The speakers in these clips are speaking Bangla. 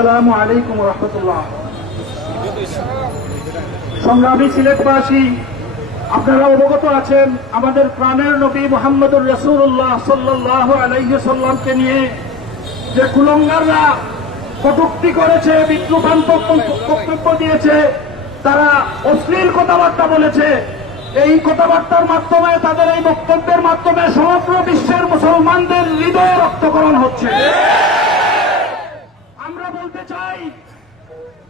আসসালামু আলাইকুম ওয়া রাহমাতুল্লাহ। সংগ্রামী সিলেটবাসী, আপনারা অবগত আছেন আমাদের প্রাণের নবী মুহাম্মদুর রাসূলুল্লাহ সাল্লাল্লাহু আলাইহি ওয়াসাল্লামকে নিয়ে যে কুলঙ্গাররা কটূক্তি করেছে, বিদ্রুপান্ত বক্তব্য দিয়েছে, তারা অশ্লীল কথাবার্তা বলেছে। এই কথাবার্তার মাধ্যমে, তাদের এই বক্তব্যের মাধ্যমে সমগ্র বিশ্বের মুসলমানদের হৃদয় রক্তকরণ হচ্ছে। আমরা বলতে চাই,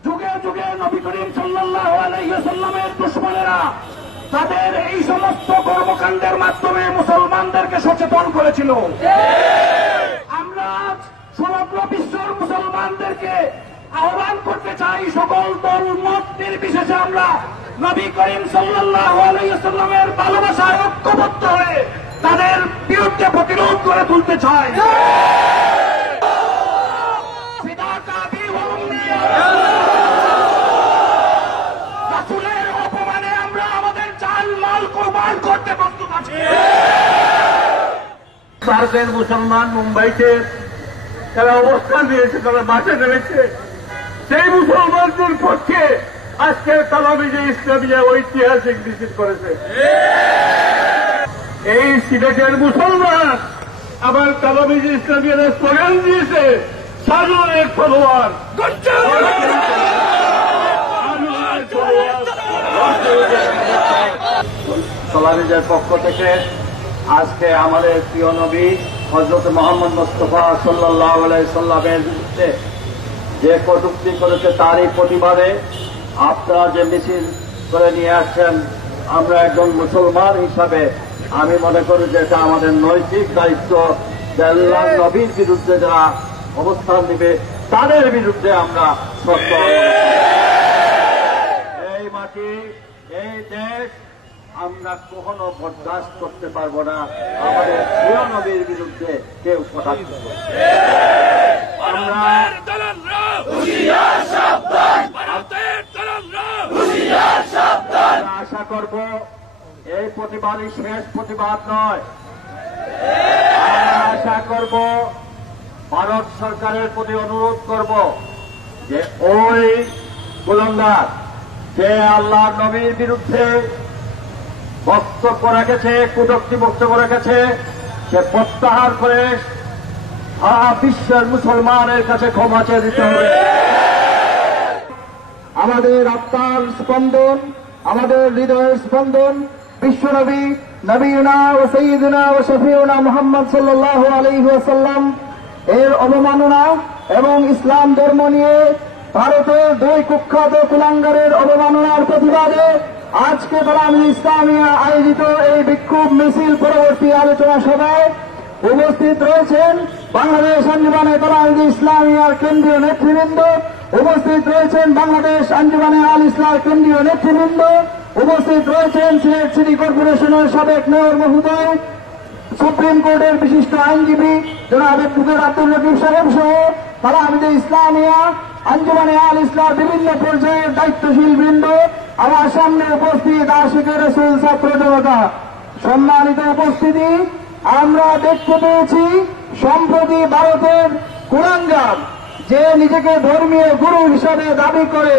যুগে যুগে নবী করিম সাল্লাল্লাহু আলাইহি ওয়াসাল্লামের দুশমনেরা তাদের এই সমস্ত কর্মকাণ্ডের মাধ্যমে মুসলমানদেরকে সচেতন করেছিল। আমরা সমগ্র বিশ্বের মুসলমানদেরকে আহ্বান করতে চাই, সকল দল মত নির্বিশেষে আমরা নবী করিম সাল্লাল্লাহু আলাইহি ওয়াসাল্লামের ভালোবাসায় ঐক্যবদ্ধ হয়ে তাদের বিরুদ্ধে প্রতিরোধ করে তুলতে চাই। রাসূলের অপমানে আমরা আমাদের জান মাল কুরবান করতে প্রস্তুত আছি। ভারতের মুসলমান মুম্বাইতে তারা অবস্থান নিয়েছে, তারা মাঠে নেমেছে। সেই মুসলমানদের পক্ষে আজকে তালাবিজে ইসলামিয়া ঐতিহাসিক মিছিল করেছে। এই সিলেটের মুসলমান আবার তালাবিজে ইসলামিয়ার স্লোগান দিয়েছে, সাজনের ফলোয়ার। তালাবিজের পক্ষ থেকে আজকে আমাদের প্রিয় নবী হযরত মুহাম্মদ মুস্তাফা সাল্লাল্লাহু আলাইহি সাল্লামের বিরুদ্ধে যে কটূক্তি করেছে তারই প্রতিবাদে আপনারা যে মিছিল করে নিয়ে আসছেন, আমরা একজন মুসলমান হিসাবে আমি মনে করি যে এটা আমাদের নৈতিক দায়িত্ব। আল্লাহ নবীর বিরুদ্ধে যারা অবস্থান নেবে তাদের বিরুদ্ধে আমরা সত্য। এই মাটি, এই দেশ আমরা কখনো বরদাস্ত করতে পারবো না আমাদের প্রিয় নবীর বিরুদ্ধে কেউ কটাক্ষ করবে। আমরা আশা করব এই প্রতিবাদই শেষ প্রতিবাদ নয়। আমরা আশা করব, ভারত সরকারের প্রতি অনুরোধ করব যে ওই কুলঙ্গার যে আল্লাহর নবীর বিরুদ্ধে বক্তব্য রেখেছে, কটূক্তি বক্তব্য রেখেছে, সে প্রত্যাহার করে সারা বিশ্বের মুসলমানের কাছে ক্ষমা চেয়ে দিতে হবে। আমাদের আত্মার স্পন্দন, আমাদের হৃদয়ের স্পন্দন বিশ্বনবী নবীনা ও সাইয়্যিদুনা ও শফিউনা মুহাম্মদ সাল্লাল্লাহু আলাইহি ওয়াসাল্লাম এর অবমাননা এবং ইসলাম ধর্ম নিয়ে ভারতের দুই কুখ্যাত কুলাঙ্গারের অবমাননার প্রতিবাদে আজকে তালাবিজে ইসলামিয়া আয়োজিত এই বিক্ষোভ মিছিল পরবর্তী আলোচনা সভায় উপস্থিত রয়েছেন বাংলাদেশ আঞ্জুমানে তালাবিজে ইসলামিয়ার কেন্দ্রীয় নেতৃবৃন্দ, উপস্থিত রয়েছেন বাংলাদেশ আঞ্জুমানে আল ইসলাম কেন্দ্রীয় নেতৃবৃন্দ, উপস্থিত রয়েছেন সিলেট সিটি কর্পোরেশনের সাবেক মেয়র মহোদয়, সুপ্রিম কোর্টের বিশিষ্ট আইনজীবী জনাব অ্যাডভোকেট আব্দুল লতিফ সাহেব সহ তালাবিজে ইসলামিয়া আঞ্জুমানে আল ইসলাম বিভিন্ন পর্যায়ের দায়িত্বশীল বৃন্দ, আমার সামনে উপস্থিত আশিকে রাসূল ছাত্র জনতা, সম্মানিত উপস্থিতি, আমরা দেখতে পেয়েছি সম্প্রতি ভারতের কুলাঙ্গার যে নিজেকে ধর্মীয় গুরু হিসাবে দাবি করে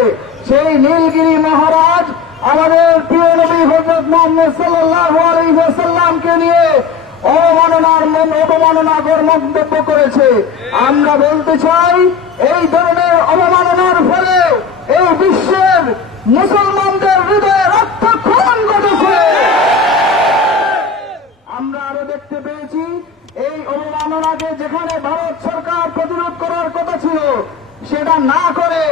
সেই নীলগিরি মহারাজ আমাদের প্রিয় নবী হযরত মুহাম্মদ সাল্লাল্লাহু আলাইহি ওয়াসাল্লামকে নিয়ে অবমাননাকর মন্তব্য করেছে। আমরা বলতে চাই, এই ধরনের অবমাননার ফলে এই বিশ্বের মুসলমানদের হৃদয়ে রক্তক্ষরণ ঘটেছে। আমরা আরো দেখতে পেয়েছি এই অবমাননাকে যেখানে ভারত সরকার প্রতিরোধ করার কথা ছিল সেটা না করে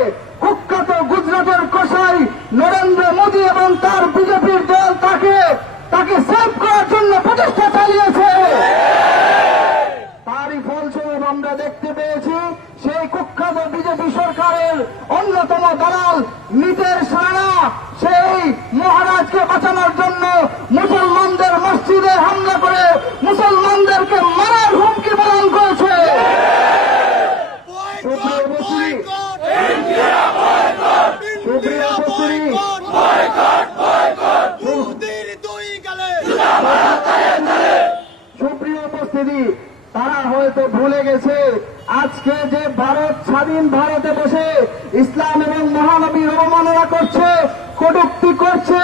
কুখ্যাত গুজরাটের কসাই নরেন্দ্র মোদী এবং তার বিজেপির দল তাকে সেভ করার জন্য প্রচেষ্টা চালিয়েছে। তারই ফলস্বরূপ আমরা দেখতে পেয়েছি সেই কুখ্যাত বিজেপি সরকারের অন্যতম দালাল মিতের সারা সেই মহারাজকে বাঁচানোর জন্য মুসলমানদের মসজিদে হামলা করে মুসলমানদেরকে মারার হুমকি পালন করেছে। সুপ্রিয় উপস্থিতি, তারা হয়তো ভুলে গেছে আজকে যে ভারত স্বাধীন ভারতে বসে অবমাননা করছে, কটূক্তি করছে,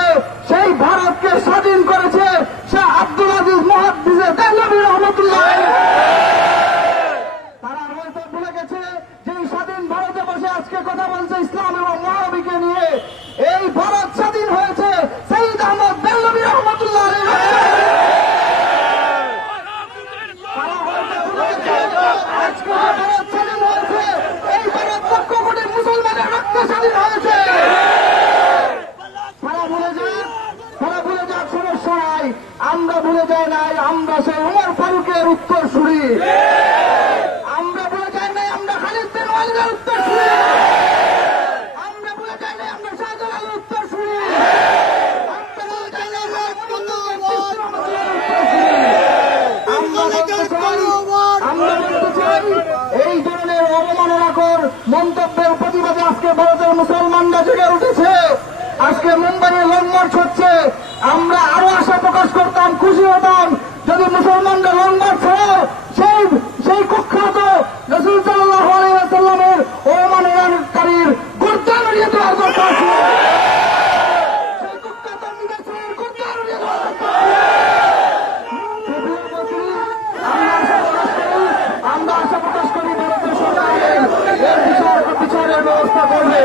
সেই ভারতকে স্বাধীন করেছে সে আব্দুল আজিজ মুহাদ্দিসে দেহলভী রহমাতুল্লাহ আলাইহি। তারা হয়তো ভুলে গেছে যে এই স্বাধীন ভারতে বসে আজকে কথা বলছে ইসলাম এবং মহানবীকে নিয়ে। এই ভারত স্বাধীন হয়েছে সৈয়দ আহমদ দেহলভী রহমাতুল্লাহ আলাইহি। আজকে ভারত স্বাধীন হয়েছে, এই ভারত লক্ষ কোটি মুসলমানের রক্তে স্বাধীন হয়েছে। তারা ভুলে যাক সমস্যা নাই, আমরা ভুলে যাই নাই, আমরা সেই উমর ফারুকের উত্তরসূরি। আমরা ভুলে যাই নাই, আমরা খালিদ বিন ওয়ালিদের উত্তরসূরি। আমরা ভুলে যাই নাই, আমরা শাহজালালের উত্তরসূরি। আমরা ভুলে যাই নাই, আমরা বলতে চাই এই ধরনের অবমাননাকর মন্তব্যের প্রতিবাদে আজকে ভারতের মুসলমানরা জেগে উঠেছে। আজকে মুম্বাইয়ে লং মার্চ হচ্ছে। আমরা আরো আশা প্রকাশ করতাম, খুশি হতাম যদি মুসলমানরা লং মার্চ হয়ে সেই কুখ্যাত রাসূল সাল্লাল্লাহু আলাইহি ওয়াসাল্লামের অবমাননাকারীর গর্দান উড়িয়ে দেওয়ার দরকার ছিল। সেই কুখ্যাত নিদর্শনের গর্দান উড়িয়ে দেওয়ার দরকার ছিল। আমরা আশা প্রকাশ করি ভারতের সরকার এর বিচারের ব্যবস্থা করবে।